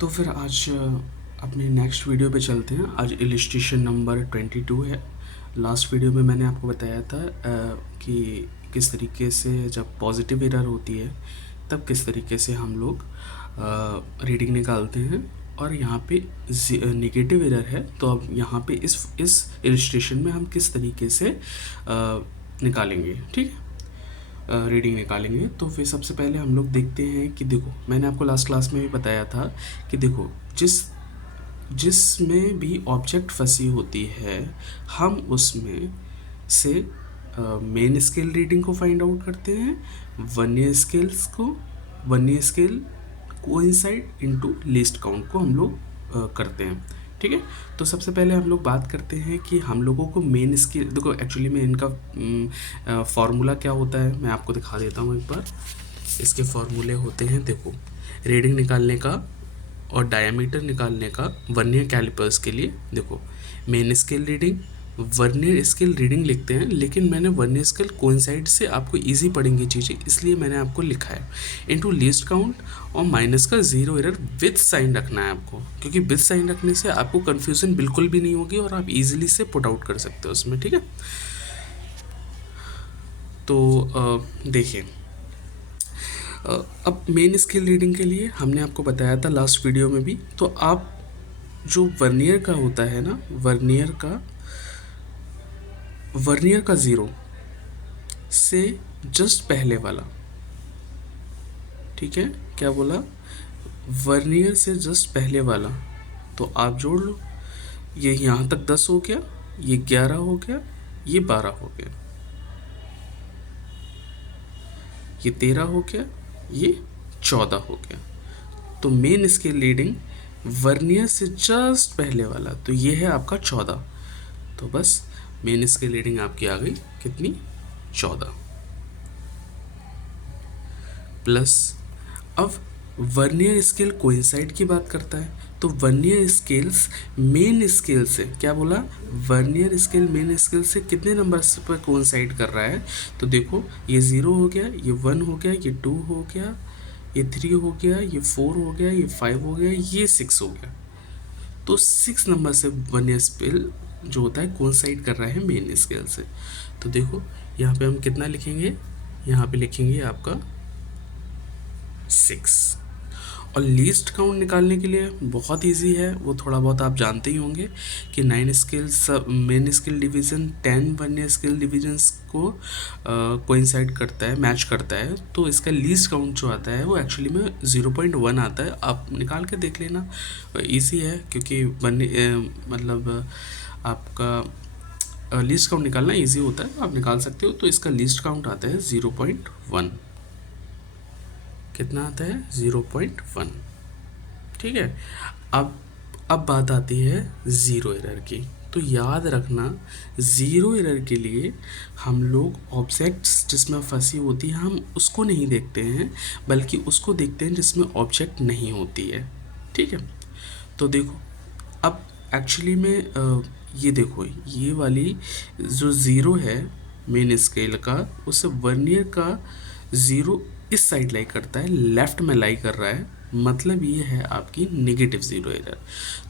तो फिर आज अपने नेक्स्ट वीडियो पे चलते हैं। आज इलस्ट्रेशन नंबर 22 है। लास्ट वीडियो में मैंने आपको बताया था कि किस तरीके से जब पॉजिटिव एरर होती है तब किस तरीके से हम लोग रीडिंग निकालते हैं, और यहाँ पे नेगेटिव एरर है तो अब यहाँ पे इस इलस्ट्रेशन में हम किस तरीके से निकालेंगे। ठीक है, रीडिंग निकालेंगे। तो फिर सबसे पहले हम लोग देखते हैं कि देखो, मैंने आपको लास्ट क्लास में भी बताया था कि देखो, जिसमें भी ऑब्जेक्ट फंसी होती है हम उसमें से मेन स्केल रीडिंग को फाइंड आउट करते हैं, vernier scale coincide into least count को हम लोग करते हैं। ठीक है, तो सबसे पहले हम लोग बात करते हैं कि हम लोगों को मेन स्केल, देखो एक्चुअली में इनका फार्मूला क्या होता है मैं आपको दिखा देता हूँ एक बार। इसके फार्मूले होते हैं, देखो, रीडिंग निकालने का और डायमीटर निकालने का वर्नियर कैलिपर्स के लिए। देखो, main scale reading, vernier scale reading लिखते हैं, लेकिन मैंने वर्नियर स्केल कोइंसाइड से आपको इजी पड़ेंगी चीज़ें, इसलिए मैंने आपको लिखा है इनटू लीस्ट काउंट और माइनस का जीरो एरर विथ साइन रखना है आपको, क्योंकि विथ साइन रखने से आपको कन्फ्यूज़न बिल्कुल भी नहीं होगी और आप इजीली से पुट आउट कर सकते हो उसमें। ठीक है, तो देखिए, अब मेन स्केल रीडिंग के लिए हमने आपको बताया था लास्ट वीडियो में भी, तो आप जो वर्नियर का होता है ना, वर्नियर का ज़ीरो से जस्ट पहले वाला, ठीक है, क्या बोला, वर्नियर से जस्ट पहले वाला, तो आप जोड़ लो, ये यहाँ तक 10 हो गया, ये 11 हो गया, ये 12 हो गया, ये 13 हो गया, ये 14 हो गया। तो मेन स्केल रीडिंग वर्नियर से जस्ट पहले वाला, तो ये है आपका 14। तो बस मेन स्केल रीडिंग आपकी आ गई कितनी, 14 प्लस। अब वर्नियर स्केल कोइंसाइड की बात करता है, तो वर्नियर स्केल्स मेन स्केल से, क्या बोला, वर्नियर स्केल मेन स्केल से कितने नंबर्स पर कोइंसाइड कर रहा है। तो देखो, ये 0 हो गया, ये 1 हो गया, ये 2 हो गया, ये 3 हो गया, ये 4 हो गया, ये 5 हो गया, ये 6 हो गया। तो 6 नंबर से वर्नियर स्केल जो होता है कोइंसाइड कर रहा है मेन स्केल से। तो देखो, यहाँ पे हम कितना लिखेंगे, यहाँ पे लिखेंगे आपका 6। और लीस्ट काउंट निकालने के लिए बहुत इजी है, वो थोड़ा बहुत आप जानते ही होंगे कि 9 स्केल सब main scale division 10 vernier scale divisions को कोइंसाइड करता है, मैच करता है। तो इसका लीस्ट काउंट जो आता है वो एक्चुअली में 0.1 आता है। आप निकाल के देख लेना, इजी है, क्योंकि मतलब आपका लीस्ट काउंट निकालना इजी होता है, आप निकाल सकते हो। तो इसका लीस्ट काउंट आता है 0.1। कितना आता है, 0.1। ठीक है, अब बात आती है ज़ीरो एरर की। तो याद रखना, ज़ीरो एरर के लिए हम लोग ऑब्जेक्ट्स जिसमें फंसी होती है हम उसको नहीं देखते हैं, बल्कि उसको देखते हैं जिसमें ऑब्जेक्ट नहीं होती है। ठीक है, तो देखो, अब एक्चुअली में ये देखो, ये वाली जो ज़ीरो है मेन स्केल का, उससे वर्नियर का ज़ीरो इस साइड लाई करता है, लेफ्ट में लाई कर रहा है, मतलब ये है आपकी नेगेटिव ज़ीरो एरर।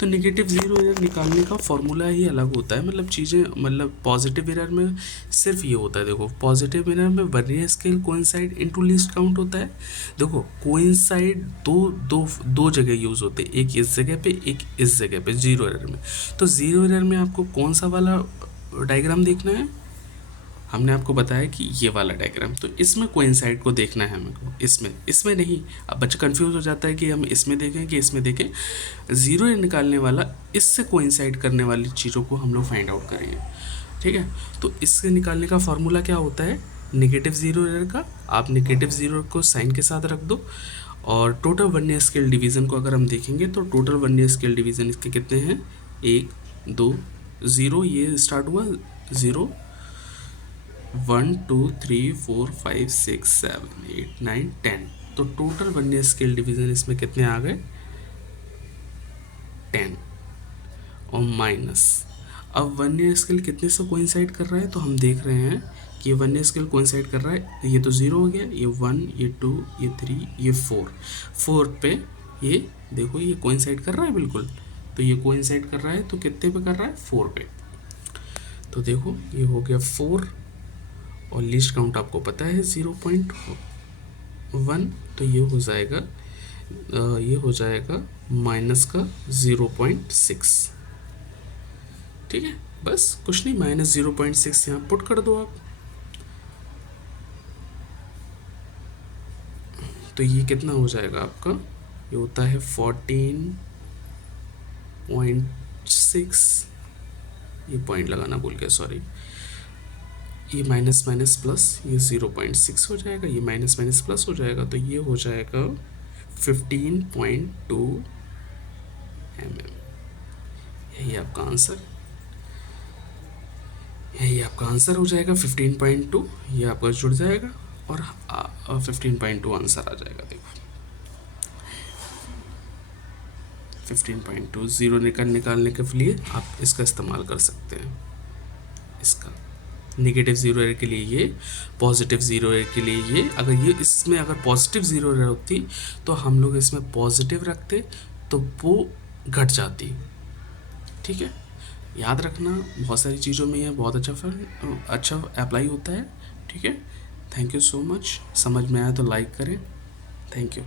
तो नेगेटिव ज़ीरो एरर निकालने का फॉर्मूला ही अलग होता है, मतलब चीज़ें, मतलब पॉजिटिव एरर में सिर्फ ये होता है। देखो, पॉजिटिव एरर में vernier scale coincide into least count होता है। देखो, कोइंसाइड दो जगह यूज़ होते हैं, एक इस जगह पे, एक इस जगह पे, ज़ीरो एरर में। तो ज़ीरो एरर में आपको कौन सा वाला डायग्राम देखना है, हमने आपको बताया कि ये वाला डायग्राम। तो इसमें कोइंसाइड को देखना है हमें को, इसमें नहीं। अब बच्चा कंफ्यूज हो जाता है कि हम इसमें देखें कि इसमें देखें। ज़ीरो निकालने वाला इससे कोइंसाइड करने वाली चीज़ों को हम लोग फाइंड आउट करेंगे। ठीक है, तो इससे निकालने का फॉर्मूला क्या होता है, नेगेटिव ज़ीरो एरर का। आप नेगेटिव ज़ीरो को साइन के साथ रख दो, और टोटल वर्नियर स्केल डिवीज़न को अगर हम देखेंगे तो टोटल वर्नियर स्केल डिवीज़न इसके कितने हैं, 1 2 0, ये स्टार्ट हुआ 0 1 2 3 4 5 6 7 8 9 10। तो टोटल वर्नियर स्केल डिवीज़न इसमें कितने आ गए, 10 और माइनस। अब वर्नियर स्केल कितने से कोइंसाइड कर रहा है, तो हम देख रहे हैं कि ये वर्नियर स्केल कोइंसाइड कर रहा है, ये तो 0 हो गया, ये 1, ये 2, ये 3, ये 4 पे ये देखो ये कोइंसाइड कर रहा है बिल्कुल, तो ये कोइंसाइड कर रहा है तो कितने पे कर रहा है, 4 पे। तो देखो ये हो गया 4 और लीस्ट काउंट आपको पता है 0.1, तो ये हो जाएगा माइनस का 0.6। ठीक है, बस कुछ नहीं, -0.6 यहाँ पुट कर दो आप। तो ये कितना हो जाएगा आपका, ये होता है 14.6, ये पॉइंट लगाना भूल गया, सॉरी। ये माइनस माइनस प्लस, ये 0.6 हो जाएगा, ये माइनस माइनस प्लस हो जाएगा, तो ये हो जाएगा 15.2 mm। यही आपका आंसर, हो जाएगा 15.2, ये आपका जुड़ जाएगा और 15.2 आंसर आ जाएगा। देखो 15.2 जीरो निकालने के लिए आप इसका इस्तेमाल कर सकते हैं, इसका नेगेटिव ज़ीरो एरर के लिए ये, पॉजिटिव ज़ीरो एरर के लिए ये। अगर ये इसमें अगर पॉजिटिव ज़ीरो एरर होती तो हम लोग इसमें पॉजिटिव रखते तो वो घट जाती। ठीक है, याद रखना, बहुत सारी चीज़ों में ये बहुत अच्छा अप्लाई होता है। ठीक है, थैंक यू सो मच। समझ में आया तो लाइक करें। Thank you.